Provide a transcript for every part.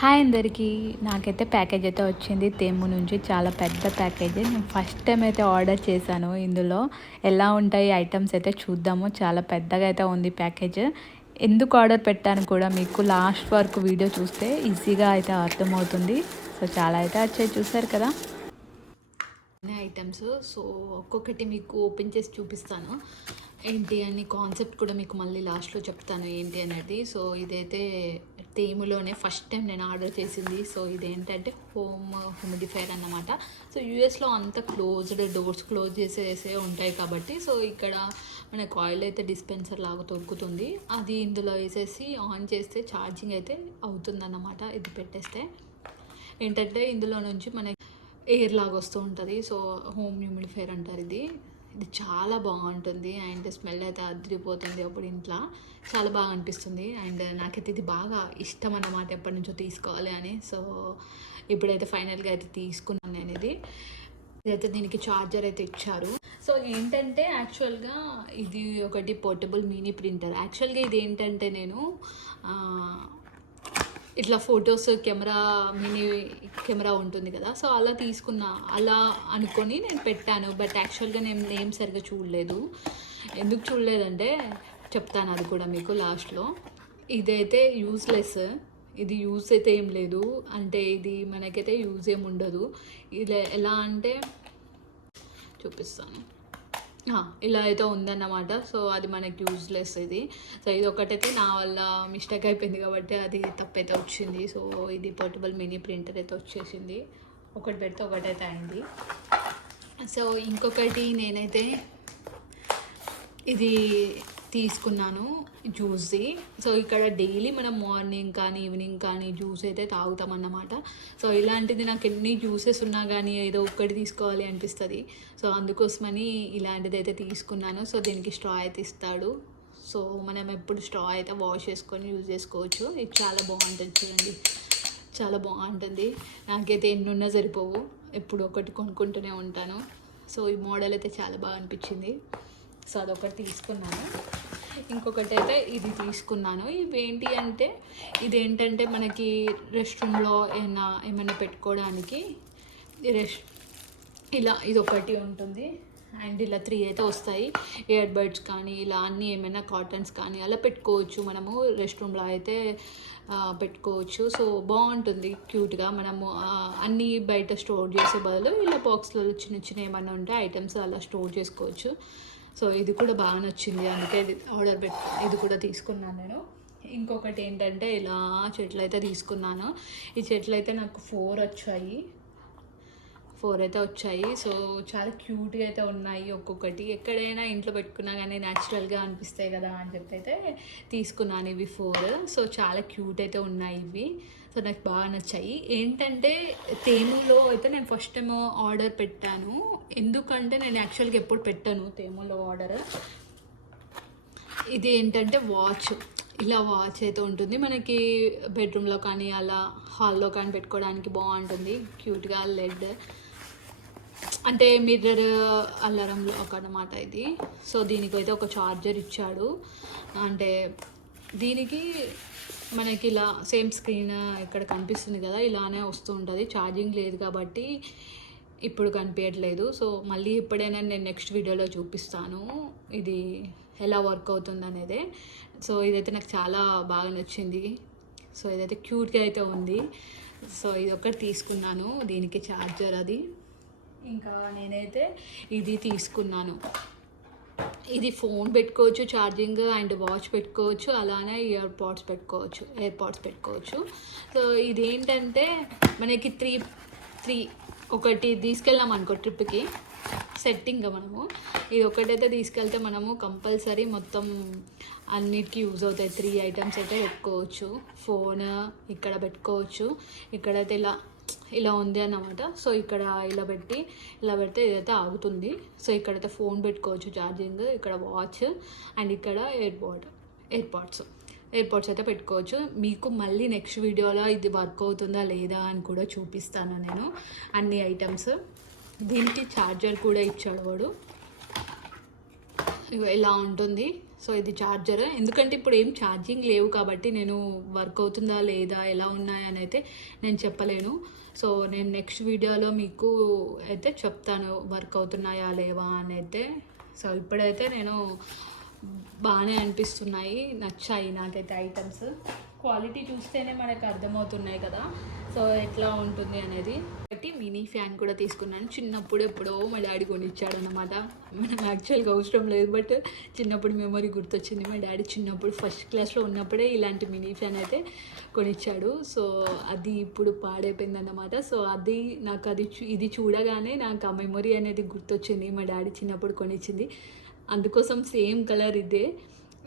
Hi అందరికీ. నాకైతే package అయితే వచ్చింది తేము నుంచి. చాలా పెద్ద ప్యాకేజ్. నేను ఫస్ట్ టైం అయితే ఆర్డర్ చేశాను. ఇందులో ఎలా ఉంటాయి ఐటమ్స్ అయితే చూద్దాము. చాలా పెద్దగా అయితే ఉంది ప్యాకేజ్. ఎందుకు ఆర్డర్ పెట్టాను కూడా మీకు లాస్ట్ వరకు వీడియో చూస్తే ఈజీగా అయితే అర్థమవుతుంది. సో చాలా అయితే వచ్చాయి, చూసారు కదా ఐటమ్స్. సో ఒక్కొక్కటి మీకు ఓపెన్ చేసి చూపిస్తాను ఏంటి అని, కాన్సెప్ట్ కూడా మీకు మళ్ళీ లాస్ట్లో చెప్తాను ఏంటి అనేది. సో ఇదైతే తేములోనే ఫస్ట్ టైం నేను ఆర్డర్ చేసింది. సో ఇదేంటంటే హ్యూమిడిఫైయర్ అన్నమాట. సో యూఎస్లో అంతా క్లోజ్డ్, డోర్స్ క్లోజ్ చేసేసే ఉంటాయి కాబట్టి, సో ఇక్కడ మనకు ఆయిల్ అయితే డిస్పెన్సర్ లాగా దొరుకుతుంది. అది ఇందులో వేసేసి ఆన్ చేస్తే ఛార్జింగ్ అయితే అవుతుందన్నమాట. ఇది పెట్టేస్తే ఏంటంటే ఇందులో నుంచి మనకి ఎయిర్ లాగా వస్తూ ఉంటుంది. సో హోమ్ హ్యూమిడిఫైయర్ అంటారు ఇది. ఇది చాలా బాగుంటుంది అండ్ స్మెల్ అయితే అదిరిపోతుంది. అప్పుడు ఇంట్లో చాలా బాగా అనిపిస్తుంది అండ్ నాకైతే ఇది బాగా ఇష్టం అన్నమాట, ఎప్పటి నుంచో తీసుకోవాలి అని. సో ఇప్పుడైతే ఫైనల్గా అయితే తీసుకున్నాను నేను ఇదైతే. దీనికి ఛార్జర్ అయితే ఇచ్చారు. సో ఏంటంటే యాక్చువల్గా ఇది ఒకటి పోర్టబుల్ మినీ ప్రింటర్. యాక్చువల్గా ఇది ఏంటంటే నేను ఇట్లా ఫొటోస్ మినీ కెమెరా ఉంటుంది కదా, సో అలా తీసుకున్నా, అలా అనుకొని నేను పెట్టాను. బట్ యాక్చువల్గా నేను నేమ్ సరిగ్గా చూడలేదు. ఎందుకు చూడలేదంటే చెప్తాను అది కూడా మీకు లాస్ట్లో. ఇదైతే యూజ్లెస్. ఇది యూజ్ అయితే ఏం లేదు, అంటే ఇది మనకైతే యూజ్ ఏమి ఉండదు. ఇలా ఎలా అంటే చూపిస్తాను. ఇలా అయితే ఉందన్నమాట. సో అది మనకి యూజ్లెస్ ఇది. సో ఇది ఒకటైతే నా వల్ల మిస్టేక్ అయిపోయింది కాబట్టి అది తప్పైతే వచ్చింది. సో ఇది పోర్టబుల్ మినీ ప్రింటర్ అయితే వచ్చేసింది. ఒకటి పెడితే ఒకటైతే అయింది. సో ఇంకొకటి నేనైతే ఇది తీసుకున్నాను, జ్యూస్ది. సో ఇక్కడ డైలీ మనం మార్నింగ్ కానీ ఈవినింగ్ కానీ జ్యూస్ అయితే తాగుతామన్నమాట. సో ఇలాంటిది నాకు ఎన్ని జ్యూసెస్ ఉన్నా కానీ ఏదో ఒక్కటి తీసుకోవాలి అనిపిస్తుంది. సో అందుకోసమని ఇలాంటిది అయితే తీసుకున్నాను. సో దీనికి స్ట్రా అయితే ఇస్తాడు. సో మనం ఎప్పుడు స్ట్రా అయితే వాష్ చేసుకొని యూజ్ చేసుకోవచ్చు. ఇది చాలా బాగుంటుంది, చూడండి, చాలా బాగుంటుంది. నాకైతే ఎన్ని ఉన్నా సరిపోవు, ఎప్పుడు ఒకటి కొనుక్కుంటూనే ఉంటాను. సో ఈ మోడల్ అయితే చాలా బాగా అనిపించింది. సో అదొకటి తీసుకున్నాను. ఇంకొకటి అయితే ఇది తీసుకున్నాను. ఇవేంటి అంటే ఇదేంటంటే మనకి రెస్ట్ రూమ్లో ఏమైనా పెట్టుకోవడానికి ఇలా ఇది ఒకటి ఉంటుంది అండ్ ఇలా 3 అయితే వస్తాయి. ఇయర్ బడ్స్ కానీ ఇలా అన్నీ ఏమైనా కాటన్స్ కానీ అలా పెట్టుకోవచ్చు. మనము రెస్ట్ రూమ్లో అయితే పెట్టుకోవచ్చు. సో బాగుంటుంది క్యూట్గా. మనము అన్నీ బయట స్టోర్ చేసే బదులు ఇలా బాక్స్లలో చిన్న చిన్న ఏమైనా ఉంటే ఐటమ్స్ అలా స్టోర్ చేసుకోవచ్చు. సో ఇది కూడా బాగా నచ్చింది, అందుకే ఇది కూడా తీసుకున్నాను నేను. ఇంకొకటి ఏంటంటే ఇలా చెట్లు అయితే తీసుకున్నాను. ఈ చెట్లు అయితే నాకు 4 అయితే వచ్చాయి. సో చాలా క్యూట్గా అయితే ఉన్నాయి ఒక్కొక్కటి. ఎక్కడైనా ఇంట్లో పెట్టుకున్నా కానీ న్యాచురల్గా అనిపిస్తాయి కదా అని చెప్పి అయితే తీసుకున్నాను ఇవి 4. సో చాలా క్యూట్ అయితే ఉన్నాయి ఇవి. సో నాకు బాగా నచ్చాయి. ఏంటంటే తేములో అయితే నేను ఫస్ట్ టైం ఆర్డర్ పెట్టాను. ఎందుకంటే నేను యాక్చువల్గా ఎప్పుడు పెట్టాను తేములో ఆర్డర్. ఇది ఏంటంటే వాచ్, ఇలా వాచ్ అయితే ఉంటుంది మనకి బెడ్రూమ్లో కానీ అలా హాల్లో కానీ పెట్టుకోవడానికి బాగుంటుంది క్యూట్గా. లెడ్ అంటే మిర్రర్ అలారంలో ఒకనమాట ఇది. సో దీనికైతే ఒక ఛార్జర్ ఇచ్చాడు. అంటే దీనికి మనకి ఇలా సేమ్ స్క్రీన్ ఇక్కడ కనిపిస్తుంది కదా, ఇలానే వస్తూ ఉంటుంది. ఛార్జింగ్ లేదు కాబట్టి ఇప్పుడు కనిపించట్లేదు. సో మళ్ళీ ఎప్పుడైనా నేను నెక్స్ట్ వీడియోలో చూపిస్తాను ఇది ఎలా వర్క్ అవుతుంది అనేది. సో ఇదైతే నాకు చాలా బాగా నచ్చింది. సో ఇదైతే క్యూట్గా అయితే ఉంది. సో ఇది ఒకటి తీసుకున్నాను, దీనికి ఛార్జర్ అది. ఇంకా నేనైతే ఇది తీసుకున్నాను. ఇది ఫోన్ పెట్టుకోవచ్చు ఛార్జింగ్ అండ్ వాచ్ పెట్టుకోవచ్చు, అలానే ఇయర్ పాడ్స్ పెట్టుకోవచ్చు. సో ఇదేంటంటే మనకి త్రీ ఒకటి తీసుకెళ్ళాం అనుకో ట్రిప్కి సెట్టింగ్. మనము ఇది ఒకటైతే తీసుకెళ్తే మనము కంపల్సరీ మొత్తం అన్నిటికీ యూజ్ అవుతాయి. 3 ఐటమ్స్ అయితే పెట్టుకోవచ్చు. ఫోన్ ఇక్కడ పెట్టుకోవచ్చు, ఇక్కడైతే ఇలా ఉంది అన్నమాట. సో ఇక్కడ ఇలా పెడితే ఇదైతే ఆగుతుంది. సో ఇక్కడైతే ఫోన్ పెట్టుకోవచ్చు ఛార్జింగ్, ఇక్కడ వాచ్ అండ్ ఇక్కడ ఎయిర్ పాడ్స్ అయితే పెట్టుకోవచ్చు. మీకు మళ్ళీ నెక్స్ట్ వీడియోలో ఇది వర్క్ అవుతుందా లేదా అని కూడా చూపిస్తాను నేను అన్ని ఐటమ్స్. దీనికి ఛార్జర్ కూడా ఇచ్చాడు వాడు. ఇలా ఉంటుంది. సో ఇది ఛార్జర్, ఎందుకంటే ఇప్పుడు ఏం ఛార్జింగ్ లేవు కాబట్టి నేను వర్క్ అవుతుందా లేదా ఎలా ఉన్నాయని అయితే నేను చెప్పలేను. సో నేను నెక్స్ట్ వీడియోలో మీకు అయితే చెప్తాను వర్క్ అవుతున్నాయా లేవా అని అయితే. సో ఇప్పుడైతే నేను బాగానే అనిపిస్తున్నాయి, నచ్చాయి నాకైతే ఐటమ్స్. క్వాలిటీ చూస్తేనే మనకు అర్థమవుతున్నాయి కదా సో ఎట్లా ఉంటుంది అనేది. కాబట్టి మినీ ఫ్యాన్ కూడా తీసుకున్నాను. చిన్నప్పుడు ఎప్పుడో మా డాడీ కొనిచ్చాడు అనమాట. మనం యాక్చువల్గా అవసరం లేదు, బట్ చిన్నప్పుడు మెమరీ గుర్తొచ్చింది. మా డాడీ చిన్నప్పుడు ఫస్ట్ క్లాస్లో ఉన్నప్పుడే ఇలాంటి మినీ ఫ్యాన్ అయితే కొనిచ్చాడు. సో అది ఇప్పుడు పాడైపోయింది అన్నమాట. సో అది నాకు ఇది చూడగానే నాకు ఆ మెమరీ అనేది గుర్తొచ్చింది, మా డాడీ చిన్నప్పుడు కొనిచ్చింది. అందుకోసం సేమ్ కలర్ ఇదే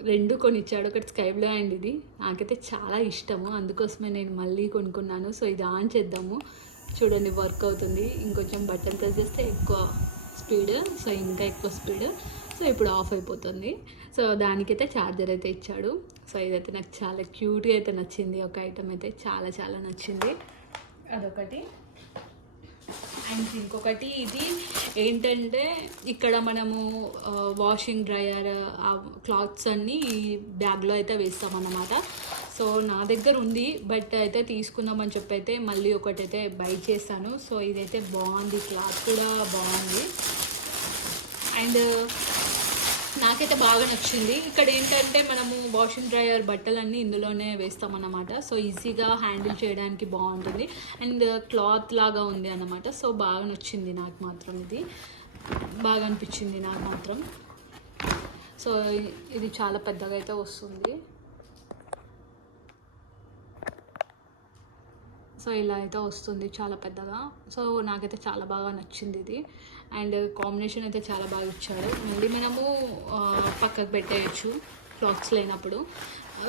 రెండు కొనిచ్చాడు, ఒకటి స్కై బ్లూ అండ్ ఇది నాకైతే చాలా ఇష్టము, అందుకోసమే నేను మళ్ళీ కొనుక్కున్నాను. సో ఇది ఆన్ చేద్దాము, చూడండి వర్క్ అవుతుంది. ఇంకొంచెం బటన్ ప్రెస్ చేస్తే ఎక్కువ స్పీడ్, సో ఇంకా ఎక్కువ స్పీడ్. సో ఇప్పుడు ఆఫ్ అయిపోతుంది. సో దానికైతే ఛార్జర్ అయితే ఇచ్చాడు. సో ఇదైతే నాకు చాలా క్యూట్గా అయితే నచ్చింది, ఒక ఐటమ్ అయితే చాలా చాలా నచ్చింది, అదొకటి. అండ్ ఇంకొకటి ఇది ఏంటంటే ఇక్కడ మనము వాషింగ్ డ్రయర్ ఆ క్లాత్స్ అన్నీ ఈ బ్యాగ్లో అయితే వేస్తామన్నమాట. సో నా దగ్గర ఉంది, బట్ అయితే తీసుకుందామని చెప్పి అయితే మళ్ళీ ఒకటైతే బై చేశాను. సో ఇదైతే బాగుంది, క్లాత్ కూడా బాగుంది అండ్ నాకైతే బాగా నచ్చింది. ఇక్కడ ఏంటంటే మనము వాషింగ్ డ్రయర్ బట్టలన్నీ ఇందులోనే వేస్తామన్నమాట. సో ఈజీగా హ్యాండిల్ చేయడానికి బాగుంటుంది అండ్ క్లాత్ లాగా ఉంది అన్నమాట. సో బాగా నచ్చింది నాకు మాత్రం, ఇది బాగా అనిపించింది నాకు మాత్రం. సో ఇది చాలా పెద్దగా అయితే వస్తుంది. సో ఇలా అయితే వస్తుంది చాలా పెద్దగా. సో నాకైతే చాలా బాగా నచ్చింది ఇది అండ్ కాంబినేషన్ అయితే చాలా బాగా ఇచ్చాడు. మళ్ళీ మనము పక్కకు పెట్టేయచ్చు క్లాత్స్ లేనప్పుడు.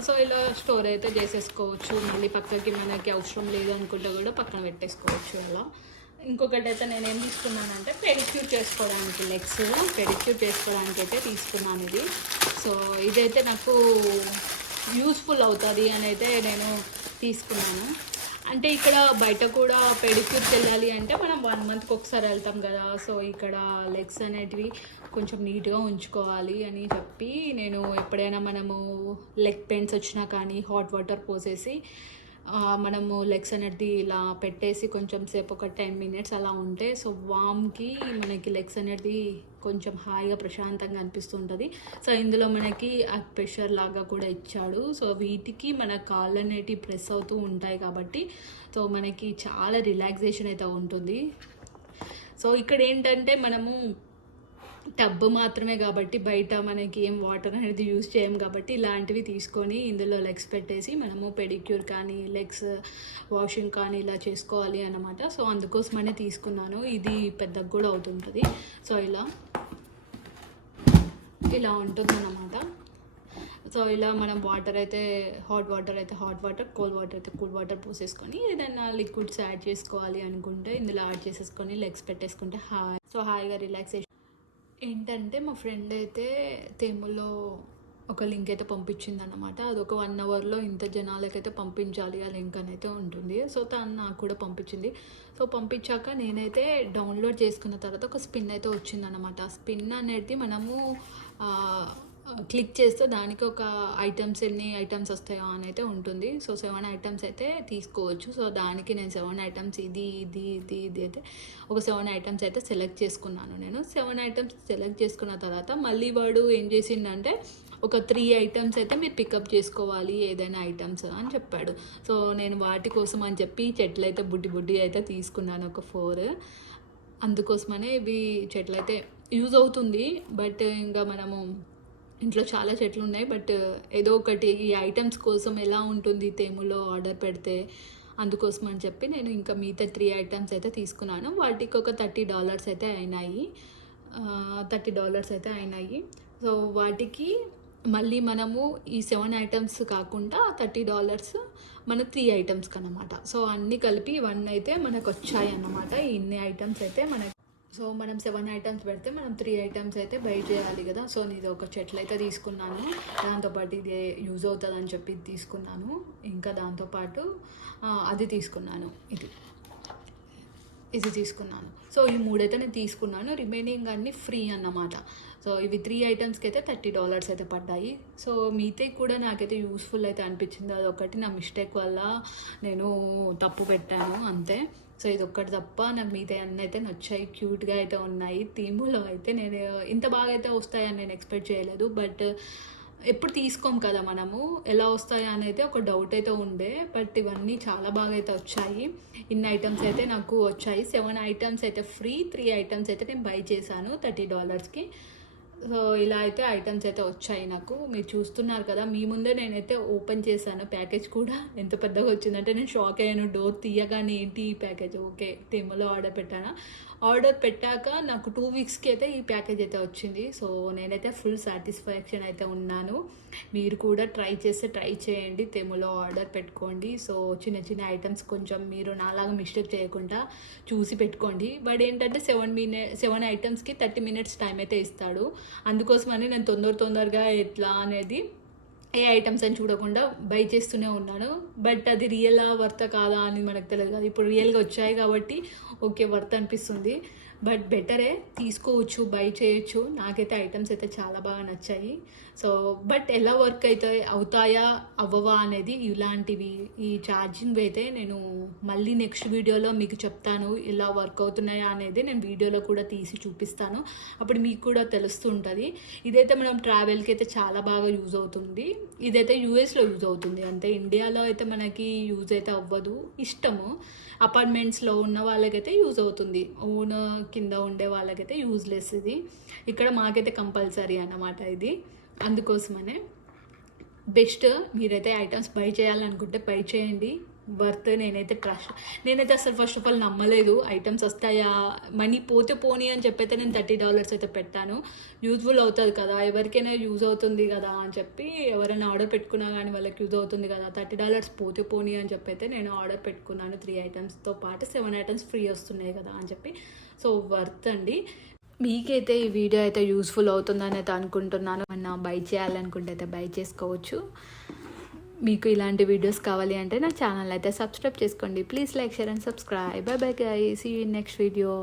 సో ఇలా స్టోర్ అయితే చేసేసుకోవచ్చు, మళ్ళీ పక్కకి మనకి అవసరం లేదు అనుకుంటే కూడా పక్కన పెట్టేసుకోవచ్చు అలా. ఇంకొకటి అయితే నేనేం తీసుకున్నానంటే పెడిక్యూర్ చేసుకోవడానికి, లెగ్స్ పెడిక్యూర్ చేసుకోవడానికి అయితే తీసుకున్నాను ఇది. సో ఇదైతే నాకు యూస్ఫుల్ అవుతుంది అని అయితే నేను తీసుకున్నాను. అంటే ఇక్కడ బయట కూడా పెడిక్యూర్కి వెళ్ళాలి అంటే మనం 1 మంత్కి ఒకసారి వెళ్తాం కదా. సో ఇక్కడ లెగ్స్ అనేటివి కొంచెం నీట్గా ఉంచుకోవాలి అని చెప్పి నేను ఎప్పుడైనా మనము లెగ్ పెయిన్స్ వచ్చినా కానీ హాట్ వాటర్ పోసేసి మనము లెగ్స్ అనేది ఇలా పెట్టేసి కొంచెం సేపు ఒక 10 మినిట్స్ అలా ఉంటే సో వామ్కి మనకి లెగ్స్ అనేది కొంచెం హాయిగా ప్రశాంతంగా అనిపిస్తుంటుంది. సో ఇందులో మనకి ఆ ప్రెషర్ లాగా కూడా ఇచ్చాడు. సో వీటికి మన కాళ్ళు అనేటివి ప్రెస్ అవుతూ ఉంటాయి కాబట్టి సో మనకి చాలా రిలాక్సేషన్ అయితే ఉంటుంది. సో ఇక్కడ ఏంటంటే మనము టబ్ మాత్రమే కాబట్టి బయట మనకి ఏం వాటర్ అనేది యూజ్ చేయం కాబట్టి ఇలాంటివి తీసుకొని ఇందులో లెగ్స్ పెట్టేసి మనము పెడిక్యూర్ కానీ లెగ్స్ వాషింగ్ కానీ ఇలా చేసుకోవాలి అన్నమాట. సో అందుకోసమనే తీసుకున్నాను, ఇది పెద్దగా కూడా అవుతుంటుంది. సో ఇలా ఉంటుంది అన్నమాట. సో ఇలా మనం వాటర్ అయితే హాట్ వాటర్ అయితే హాట్ వాటర్, కోల్డ్ వాటర్ అయితే కూల్ వాటర్ పోసేసుకొని ఏదైనా లిక్విడ్స్ యాడ్ చేసుకోవాలి అనుకుంటే ఇందులో యాడ్ చేసేసుకొని లెగ్స్ పెట్టేసుకుంటే హాయిగా రిలాక్సేషన్. ఏంటంటే మా ఫ్రెండ్ అయితే తేములో ఒక లింక్ అయితే పంపించింది అనమాట. అదొక 1 అవర్లో ఇంత జనాలకైతే పంపించాలి ఆ లింక్ అయితే ఉంటుంది. సో తను నాకు కూడా పంపించింది. సో పంపించాక నేనైతే డౌన్లోడ్ చేసుకున్న తర్వాత ఒక స్పిన్ అయితే వచ్చిందనమాట. ఆ స్పిన్ అనేది మనము క్లిక్ చేస్తే దానికి ఒక ఎన్ని ఐటమ్స్ వస్తాయో అని అయితే ఉంటుంది. సో 7 ఐటమ్స్ అయితే తీసుకోవచ్చు. సో దానికి నేను 7 ఐటమ్స్ ఇది అయితే ఒక 7 ఐటమ్స్ అయితే సెలెక్ట్ చేసుకున్నాను. నేను 7 ఐటమ్స్ సెలెక్ట్ చేసుకున్న తర్వాత మళ్ళీ వాడు ఏం చేసిండంటే ఒక 3 ఐటమ్స్ అయితే మీరు పికప్ చేసుకోవాలి ఏదైనా ఐటమ్స్ అని చెప్పాడు. సో నేను వాటి కోసం అని చెప్పి చెట్లు అయితే బుడ్డి అయితే తీసుకున్నాను ఒక 4. అందుకోసమనే ఇవి చెట్లు అయితే యూజ్ అవుతుంది. బట్ ఇంకా మనము ఇంట్లో చాలా చెట్లు ఉన్నాయి, బట్ ఏదో ఒకటి ఈ ఐటమ్స్ కోసం ఎలా ఉంటుంది తేములో ఆర్డర్ పెడితే అందుకోసం అని చెప్పి నేను ఇంకా మిగతా 3 ఐటమ్స్ అయితే తీసుకున్నాను. వాటికి ఒక $30 అయితే అయినాయి. $30 అయితే అయినాయి. సో వాటికి మళ్ళీ మనము ఈ 7 ఐటమ్స్ కాకుండా $30 మన 3 ఐటమ్స్కి అన్నమాట. సో అన్నీ కలిపి 1 అయితే మనకు వచ్చాయి అన్నమాట. ఇన్ని ఐటమ్స్ అయితే సో మనం 7 ఐటమ్స్ పెడితే మనం 3 ఐటమ్స్ అయితే బై చేయాలి కదా. సో నేను ఒక చెట్లు అయితే తీసుకున్నాను, దాంతోపాటు ఇది యూజ్ అవుతుంది అని చెప్పి తీసుకున్నాను. ఇంకా దాంతోపాటు అది తీసుకున్నాను, ఇది ఇది తీసుకున్నాను. సో ఈ 3 అయితే నేను తీసుకున్నాను, రిమైనింగ్ అన్నీ ఫ్రీ అన్నమాట. సో ఇవి 3 ఐటమ్స్కి అయితే $30 అయితే పడ్డాయి. సో మిగతాయి కూడా నాకైతే యూస్ఫుల్ అయితే అనిపించింది. అదొకటి నా మిస్టేక్ వల్ల నేను తప్పు పెట్టాను అంతే. సో ఇది ఒక్కటి తప్ప నాకు మిగతా అన్నీ అయితే నచ్చాయి, క్యూట్గా అయితే ఉన్నాయి. థీములో అయితే నేను ఇంత బాగా అయితే వస్తాయని నేను ఎక్స్పెక్ట్ చేయలేదు. బట్ ఎప్పుడు తీసుకోం కదా మనము, ఎలా వస్తాయా అనేది ఒక డౌట్ అయితే ఉండే. బట్ ఇవన్నీ చాలా బాగా అయితే వచ్చాయి. ఇన్ని ఐటమ్స్ అయితే నాకు వచ్చాయి. 7 ఐటమ్స్ అయితే ఫ్రీ, 3 ఐటమ్స్ అయితే నేను బై చేశాను $30కి. సో ఇలా అయితే ఐటమ్స్ అయితే వచ్చాయి నాకు. మీరు చూస్తున్నారు కదా, మీ ముందే నేనైతే ఓపెన్ చేశాను. ప్యాకేజ్ కూడా ఎంత పెద్దగా వచ్చిందంటే నేను షాక్ అయ్యాను. డోర్ తీయగానే ఏంటి ఈ ప్యాకేజ్, ఓకే తేమలో ఆర్డర్ పెట్టాను. ఆర్డర్ పెట్టాక నాకు 2 వీక్స్కి అయితే ఈ ప్యాకేజ్ అయితే వచ్చింది. సో నేనైతే ఫుల్ సాటిస్ఫాక్షన్ అయితే ఉన్నాను. మీరు కూడా ట్రై చేయండి, తెములో ఆర్డర్ పెట్టుకోండి. సో చిన్న చిన్న ఐటమ్స్ కొంచెం మీరు నాలాగా మిస్టేక్ చేయకుండా చూసి పెట్టుకోండి. బట్ ఏంటంటే 7 ఐటమ్స్కి 30 minutes టైం అయితే ఇస్తాడు. అందుకోసమని నేను తొందరగా ఎట్లా అనేది ఏ ఐటమ్స్ అని చూడకుండా బై చేస్తూనే ఉన్నాను. బట్ అది రియల్ వర్త్ కాదా అని మనకు తెలియదు కదా. ఇప్పుడు రియల్గా వచ్చాయి కాబట్టి ఓకే వర్త్ అనిపిస్తుంది. బట్ బెటరే, తీసుకోవచ్చు, బై చేయొచ్చు. నాకైతే ఐటమ్స్ అయితే చాలా బాగా నచ్చాయి. సో బట్ ఎలా వర్క్ అయితే అవుతాయా అవ్వవా అనేది ఇలాంటివి ఈ ఛార్జింగ్ అయితే నేను మళ్ళీ నెక్స్ట్ వీడియోలో మీకు చెప్తాను. ఇలా వర్క్ అవుతున్నాయా అనేది నేను వీడియోలో కూడా తీసి చూపిస్తాను. అప్పుడు మీకు కూడా తెలుస్తుంటుంది. ఇదైతే మనం ట్రావెల్కి అయితే చాలా బాగా యూజ్ అవుతుంది. ఇదైతే యూఎస్లో యూజ్ అవుతుంది అంతే. ఇండియాలో అయితే మనకి యూజ్ అయితే అవ్వదు. ఇష్టము అపార్ట్మెంట్స్లో ఉన్న వాళ్ళకైతే యూజ్ అవుతుంది, ఓన్ కింద ఉండే వాళ్ళకైతే యూజ్లెస్. ఇది ఇక్కడ మాకైతే కంపల్సరీ అన్నమాట ఇది. అందుకోసమనే బెస్ట్. మీరైతే ఐటమ్స్ బై చేయాలనుకుంటే బై చేయండి, వర్త్. నేనైతే అసలు ఫస్ట్ ఆఫ్ ఆల్ నమ్మలేదు ఐటమ్స్ వస్తాయా, మనీ పోతే పోనీ అని చెప్పైతే నేను $30 అయితే పెట్టాను. యూజ్ఫుల్ అవుతుంది కదా, ఎవరికైనా యూజ్ అవుతుంది కదా అని చెప్పి, ఎవరైనా ఆర్డర్ పెట్టుకున్నా కానీ వాళ్ళకి యూజ్ అవుతుంది కదా, $30 పోతే పోనీ అని చెప్పైతే నేను ఆర్డర్ పెట్టుకున్నాను. 3 ఐటమ్స్తో పాటు 7 ఐటమ్స్ ఫ్రీ వస్తున్నాయి కదా అని చెప్పి. సో వర్త్ అండి. మీకైతే ఈ వీడియో అయితే యూస్ఫుల్ అవుతుందని అయితే అనుకుంటున్నాను. ఏమన్నా బై చేయాలనుకుంటే అయితే బై చేసుకోవచ్చు. మీకు ఇలాంటి వీడియోస్ కావాలి అంటే నా ఛానల్ అయితే సబ్స్క్రైబ్ చేసుకోండి. Please like, share and subscribe. Bye bye guys, see you in next video.